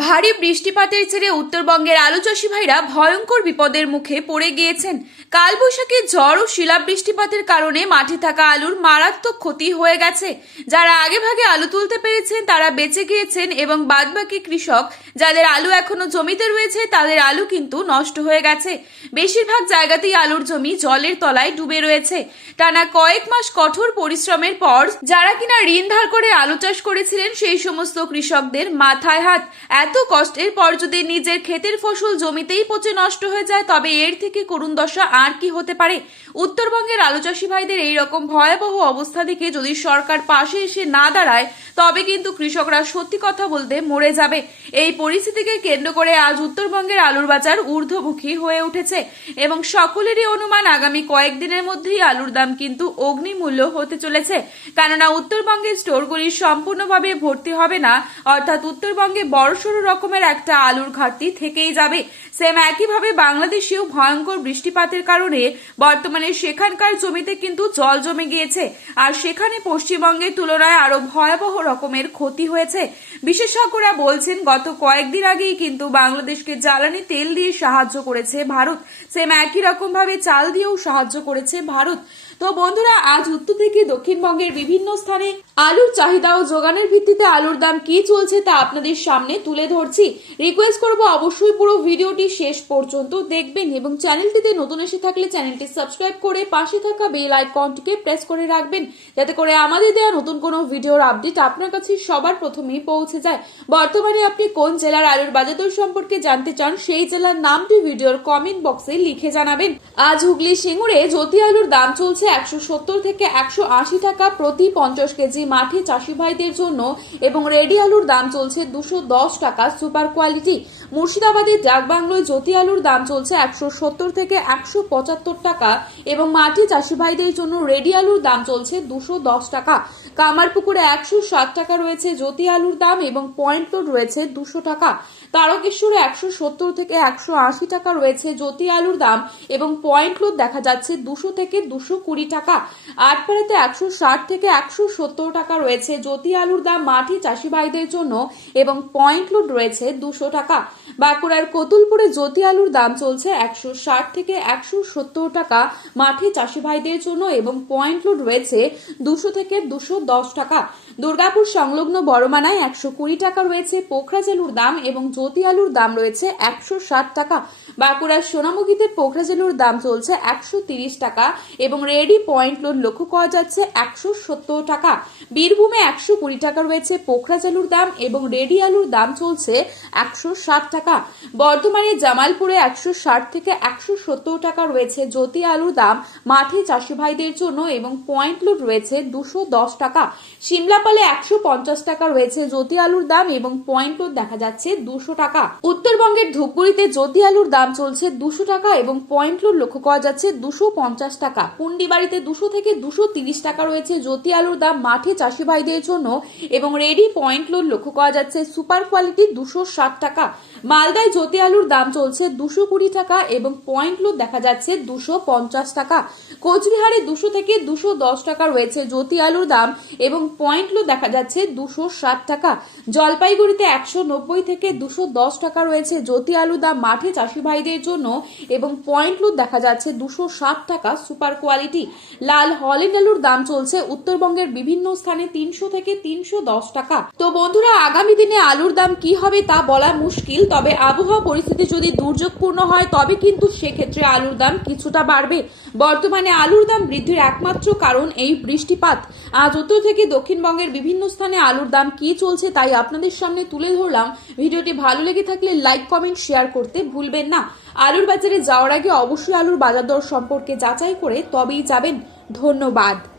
ভারী বৃষ্টিপাতের জেরে উত্তরবঙ্গের আলু চাষী ভাইরা ভয়ঙ্কর বিপদের মুখে পড়ে গিয়েছেন। কালবৈশাখী ঝড় ও শিলাবৃষ্টিপাতের কারণে মাঠে থাকা আলুর মারাত্মক ক্ষতি হয়ে গেছে। যারা আগেভাগে আলু তুলতে পেরেছেন তারা বেঁচে গিয়েছেন এবং বাদবাকি কৃষক যাদের আলু এখনো জমিতে রয়েছে তাদের আলু কিন্তু নষ্ট হয়ে গেছে। বেশিরভাগ জায়গাতেই আলুর জমি জলের তলায় ডুবে রয়েছে। টানা কয়েক মাস কঠোর পরিশ্রমের পর যারা কিনা ঋণ ধার করে আলু চাষ করেছিলেন সেই সমস্ত কৃষকদের মাথায় হাত। এত কষ্টের পর যদি নিজের ক্ষেতের ফসল জমিতেই পচে নষ্ট হয়ে যায় তবে এর থেকে করুণ দশা আর কি হতে পারে। উত্তরবঙ্গের আলু চাষী ভাইদের এইরকম ভয়াবহ অবস্থা দেখে যদি সরকার পাশে এসে না দাঁড়ায় তবে কিন্তু কৃষকরা সত্যি কথা বলতে মরে যাবে। এই পরিস্থিতিকে কেন্দ্র করে আজ উত্তরবঙ্গের আলুর বাজার ঊর্ধ্বমুখী হয়ে উঠেছে এবং সকলেরই অনুমান আগামী কয়েকদিনের মধ্যেই আলুর দাম কিন্তু অগ্নিমূল্য হতে চলেছে। কেননা উত্তরবঙ্গের স্টোরগুলি সম্পূর্ণভাবে ভর্তি হবে না, অর্থাৎ উত্তরবঙ্গে বড়সড় রকমের একটা আলুর ঘাটতি থেকেই যাবে। সেম একইভাবে বাংলাদেশেও ভয়ঙ্কর বৃষ্টিপাতের কারণে বর্তমানে সেখানকার জমিতে কিন্তু জল জমে গিয়েছে, আর সেখানে পশ্চিমবঙ্গের তুলনায় আরো ভয়াবহ রকমের ক্ষতি হয়েছে। বিশেষজ্ঞরা বলছেন গত কয়েকদিন আগেই কিন্তু বাংলাদেশকে জ্বালানি তেল দিয়ে সাহায্য করেছে ভারত, সেম একই রকম ভাবে চাল দিয়েও সাহায্য করেছে ভারত। তো বন্ধুরা, আজ উত্তর থেকে দক্ষিণবঙ্গের বিভিন্ন স্থানে আলুর চাহিদা ও যোগানের ভিত্তিতে আলুর দাম কি চলছে তা আপনাদের সামনে তুলে ধরছি। রিকোয়েস্ট করব অবশ্যই পুরো ভিডিওটি শেষ পর্যন্ত দেখবেন এবং চ্যানেলটিতে নতুন এসে থাকলে চ্যানেলটি সাবস্ক্রাইব করে পাশে থাকা বেল আইকনটিকে প্রেস করে রাখবেন, যাতে করে আমাদের দেওয়া নতুন কোনো ভিডিওর আপডেট আপনার কাছে সবার প্রথমেই পৌঁছে যায়। বর্তমানে আপনি কোন জেলার আলুর বাজার দর সম্পর্কে জানতে চান সেই জেলার নামটি ভিডিওর কমেন্ট বক্সে লিখে জানাবেন। আজ হুগলি সিঙ্গুরে জ্যোতি আলুর দাম চলছে 170 থেকে 180 টাকা প্রতি 50 কেজি মাঠে চাষি ভাইদের জন্য এবং রেডি আলুর দাম চলছে 210 টাকা সুপার কোয়ালিটি। মুর্শিদাবাদের ডাকবাংলোয় জ্যোতি আলুর দাম চলছে 170 থেকে 175 টাকা এবং মাঠে চাষি ভাইদের জন্য রেডি আলুর দাম চলছে 210 টাকা। কামারপুকুরে 160 টাকা রয়েছে জ্যোতি আলুর দাম এবং পয়েন্ট লোড রয়েছে 200 টাকা। তারকেশ্বরে 170 থেকে 180 টাকা রয়েছে জ্যোতি আলুর দাম এবং পয়েন্ট লোড দেখা যাচ্ছে 200 থেকে 220 টাকা। আটপাড়াতে 160 থেকে 170 টাকা রয়েছে জ্যোতি আলুর দাম মাঠে চাষি ভাইদের জন্য এবং পয়েন্ট লোড রয়েছে 200 টাকা। বাঁকুড়ার কতুলপুরে জ্যোতি আলুর দাম চলছে 160 থেকে 170 টাকা মাঠে চাষি ভাইদের জন্য এবং পয়েন্ট লোড রয়েছে 200 থেকে 210 টাকা। দুর্গাপুর সংলগ্ন বড়মানায় 120 টাকা রয়েছে পোখরাজ আলুর দাম এবং জ্যোতি আলুর দাম রয়েছে 160 টাকা। বাঁকুড়ার সোনামুখীতে পোখরাজ আলুর দাম চলছে 130 টাকা এবং রেডি পয়েন্ট লোড লক্ষ্য করা যাচ্ছে 170 টাকা। বীরভূমে 120 টাকা রয়েছে পোখরাজ আলুর দাম এবং রেডি আলুর দাম চলছে 160 টাকা। বর্ধমানে জামালপুরে 160 থেকে 170 টাকা রয়েছে জ্যোতি আলুর দাম মাঠে চাষি ভাইদের জন্য এবং পয়েন্ট লোড রয়েছে 210 টাকা। সিমলাপালে 150 টাকা রয়েছে জ্যোতি আলুর দাম এবং পয়েন্ট লোড দেখা যাচ্ছে 200 টাকা। উত্তরবঙ্গের ধূপগুড়িতে জ্যোতি আলুর দাম চলছে 200 টাকা এবং পয়েন্ট লোড লক্ষ্য করা যাচ্ছে 250 টাকা। পুন্ডিবাড়িতে 200 থেকে 230 টাকা রয়েছে জ্যোতি আলুর দাম মাঠে চাষি ভাইদের জন্য এবং রেডি পয়েন্ট লোড লক্ষ্য করা যাচ্ছে সুপার কোয়ালিটি 260 টাকা। মালদায় জ্যোতি আলুর দাম চলছে 220 টাকা এবং পয়েন্ট লোড দেখা যাচ্ছে 250 টাকা। কোচবিহারে 200 থেকে 210 টাকা রয়েছে জ্যোতি আলুর দাম এবং পয়েন্ট লোড দেখা যাচ্ছে 260 টাকা। জলপাইগুড়িতে 190 থেকে 210 টাকা রয়েছে জ্যোতি আলুর দাম মাঠে চাষি ভাইদের জন্য এবং পয়েন্ট লোড দেখা যাচ্ছে 260 টাকা সুপার কোয়ালিটি। লাল হল্যান্ড আলুর দাম চলছে উত্তরবঙ্গের বিভিন্ন স্থানে 300 থেকে 310 টাকা। তো বন্ধুরা, আগামী দিনে আলুর দাম কি হবে তা বলা মুশকিল, তবে আবহাওয়া পরিস্থিতি যদি দুর্যোগপূর্ণ হয় তবে কিন্তু সেক্ষেত্রে আলুর দাম কিছুটা বাড়বে। বর্তমানে আলুর দাম বৃদ্ধির একমাত্র কারণ এই বৃষ্টিপাত। আজ উত্তর থেকে দক্ষিণবঙ্গের বিভিন্ন স্থানে আলুর দাম কি চলছে তাই আপনাদের সামনে তুলে ধরলাম। ভিডিওটি ভালো লেগে থাকলে লাইক কমেন্ট শেয়ার করতে ভুলবেন না। আলুর বাজারে যাওয়ার আগে অবশ্যই আলুর বাজার দর সম্পর্কে যাচাই করে তবেই যাবেন। ধন্যবাদ।